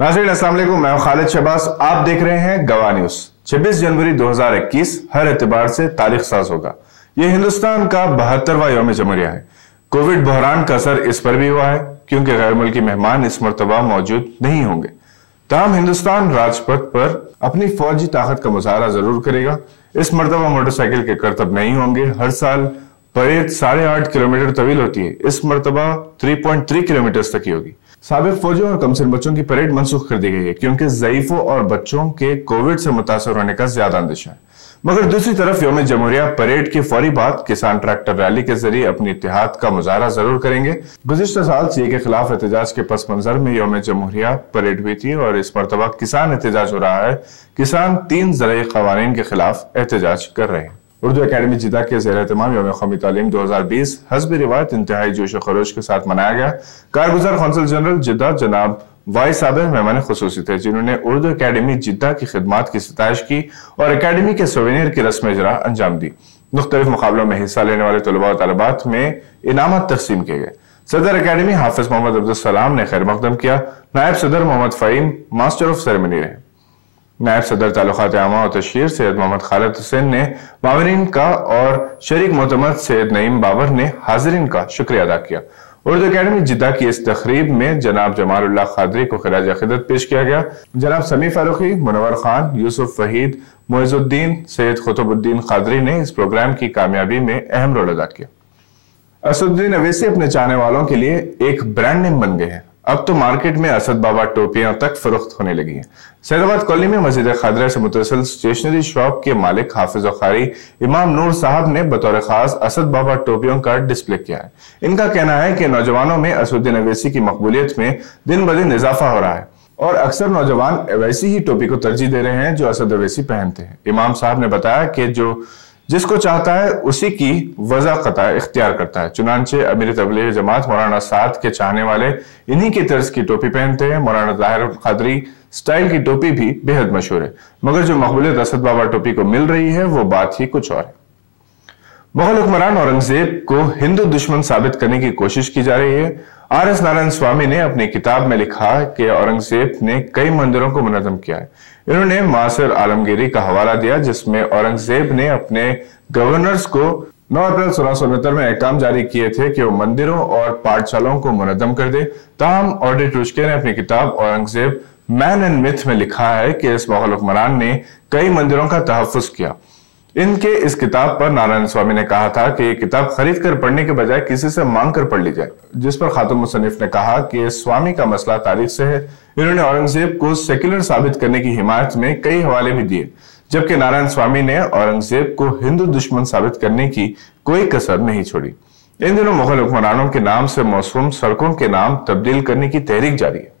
नाज़रीन अस्सलाम वालेकुम, मैं खालिद शहबाज। आप देख रहे हैं गवाह न्यूज। 26 जनवरी 2021 हर एतबार से तारीख साज होगा। यह हिंदुस्तान का 72वां यौम जमहूरिया है। कोविड बहरान का असर इस पर भी हुआ है क्योंकि गैर मुल्की मेहमान इस मरतबा मौजूद नहीं होंगे। ताहम हिंदुस्तान राजपथ पर अपनी फौजी ताकत का मुजाहरा जरूर करेगा। इस मरतबा मोटरसाइकिल के करतब नहीं होंगे। हर साल परेड 8.5 किलोमीटर तवील होती है, इस मरतबा 3.3 किलोमीटर तक की होगी। साबिक फौजियों और कमसिन बच्चों की परेड मंसूख कर दी गई है क्योंकि ज़ईफों और बच्चों के कोविड से मुतासर होने का ज्यादा अंदेशा है। मगर दूसरी तरफ यौम जमहूरिया परेड की फौरी बाद किसान ट्रैक्टर रैली के जरिए अपनी इत्तेहाद का मुजाहरा जरूर करेंगे। गुज़िश्ता साल सीए के खिलाफ एहतजाज के पस मंजर में यौम जमहूरिया परेड हुई थी और इस मरतबा किसान एहतजाज हो रहा है। किसान 3 ज़रई क़वानीन के खिलाफ एहतजाज कर रहे हैं। उर्दू अकेडमी जिद्दा के ज़ेर एहतमाम यौम कौमी तालीम 2020 हस्ब रिवायत इंतहाई जोश व खरोश के साथ मनाया गया। कारगुजार कौंसल जनरल जिद्दा जनाब वाई साबिर मेहमान खुसूसी थे, जिन्होंने उर्दू अकेडमी जिद्दा की खिदमात की सिताइश की और अकेडमी के सोवेनियर की रस्म इजरा अंजाम दी। मुख्तलिफ मुकाबलों में हिस्सा लेने वाले तलबा और तलबात में इनामत तकसीम किए गए। सदर अकेडमी हाफिज मोहम्मद अब्दुल सलाम ने खैर मकदम किया। नायब सदर Mohammad Faheem master of ceremony रहे। नायब सदर ताल्लुकात आमा और तशहीर सैयद मोहम्मद खालिद हुसैन ने मावरीन का और शरीक मोतमद सैयद नईम बाबर ने हाजिरीन का शुक्रिया अदा किया। उर्दू अकेडमी जिद्दा की इस तकरीब में जनाब जमालुल्लाह खादरी को खिराज अकीदत पेश किया गया। जनाब समी फारूकी, मुनव्वर खान, यूसुफ वहीद, मोइजुद्दीन, सैयद कुतुबुद्दीन खादरी ने इस प्रोग्राम की कामयाबी में अहम रोल अदा किया। असदुद्दीन अवैसी अपने चाहने वालों के लिए एक ब्रांड नेम बन गए हैं। अब तो मार्केट में असद बाबा टोपियां तक फरोख्त होने लगी हैं। सैदाबाद कॉलोनी में मस्जिद खादरा से मुतसिल स्टेशनरी शॉप के मालिक हाफिज कारी इमाम नूर साहब ने बतौर खास असद बाबा टोपियों का डिस्प्ले किया है। इनका कहना है कि नौजवानों में असदुद्दीन अवैसी की मकबूलियत में दिन ब दिन इजाफा हो रहा है और अक्सर नौजवान वैसी ही टोपी को तरजीह दे रहे हैं जो असद अवैसी पहनते हैं। इमाम साहब ने बताया कि जिसको चाहता है उसी की वज़ाक़ता इख्तियार करता है। चुनांचे अमीर तबलीग जमात मौलाना साद के चाहने वाले इन्हीं की तर्ज की टोपी पहनते हैं। मौलाना ज़ाहिर क़ादरी स्टाइल की टोपी भी बेहद मशहूर है, मगर जो मकबूलियत असद बाबा टोपी को मिल रही है वो बात ही कुछ और है। मुग़ल हुक्मरान औरंगज़ेब को हिंदू दुश्मन साबित करने की कोशिश की जा रही है। आर.एस. नारायण स्वामी ने अपनी किताब में लिखा कि औरंगज़ेब ने कई मंदिरों को मुनज़्ज़म किया है। इन्होंने मासिर आलमगीरी का हवाला दिया जिसमें औरंगज़ेब ने अपने गवर्नर्स को 9 अप्रैल 1669 में अहकाम जारी किए थे कि वो मंदिरों और पाठशालाओं को मुनज़्ज़म कर दे। ताहम ऑडिट रुश्के ने अपनी किताब औरंगज़ेब मैन एंड मिथ में लिखा है कि इस मुग़ल हुक्मरान ने कई मंदिरों का तहफ़्फ़ुज़ किया। इनके इस किताब पर नारायण स्वामी ने कहा था कि ये किताब खरीद कर पढ़ने के बजाय किसी से मांग कर पढ़ ली जाए, जिस पर खातून मुसन्निफ ने कहा कि स्वामी का मसला तारीख से है। इन्होंने औरंगजेब को सेक्युलर साबित करने की हिमायत में कई हवाले भी दिए, जबकि नारायण स्वामी ने औरंगजेब को हिंदू दुश्मन साबित करने की कोई कसर नहीं छोड़ी। इन दिनों मुगल हुक्मरानों के नाम से मौसूम सड़कों के नाम तब्दील करने की तहरीक जारी है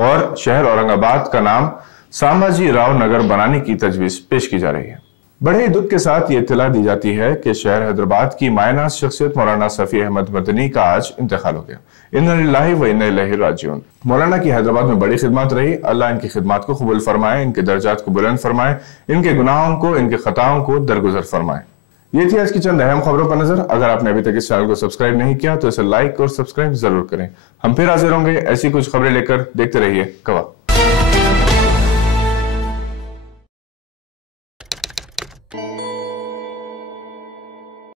और शहर औरंगाबाद का नाम संभाजी राव नगर बनाने की तजवीज पेश की जा रही है। बड़े ही दुख के साथ ये इत्तला दी जाती है कि शहर हैदराबाद की मायनाज शख्सियत मौलाना सफ़ी अहमद मदनी का आज इंतकाल हो गया। इन्ना लिल्लाहि व इन्ना इलैहि राजिऊन। मौलाना की हैदराबाद में बड़ी खिदमत रही। अल्लाह इनकी खिदमत को कबूल फरमाए, इनके दर्जात को बुलंद फरमाए, इनके गुनाहों को, इनके खताओं को दरगुजर फरमाए। ये थी आज की चंद अहम खबरों पर नजर। अगर आपने अभी तक इस चैनल को सब्सक्राइब नहीं किया तो इसे लाइक और सब्सक्राइब जरूर करें। हम फिर हाजिर होंगे ऐसी कुछ खबरें लेकर। देखते रहिए गवाह।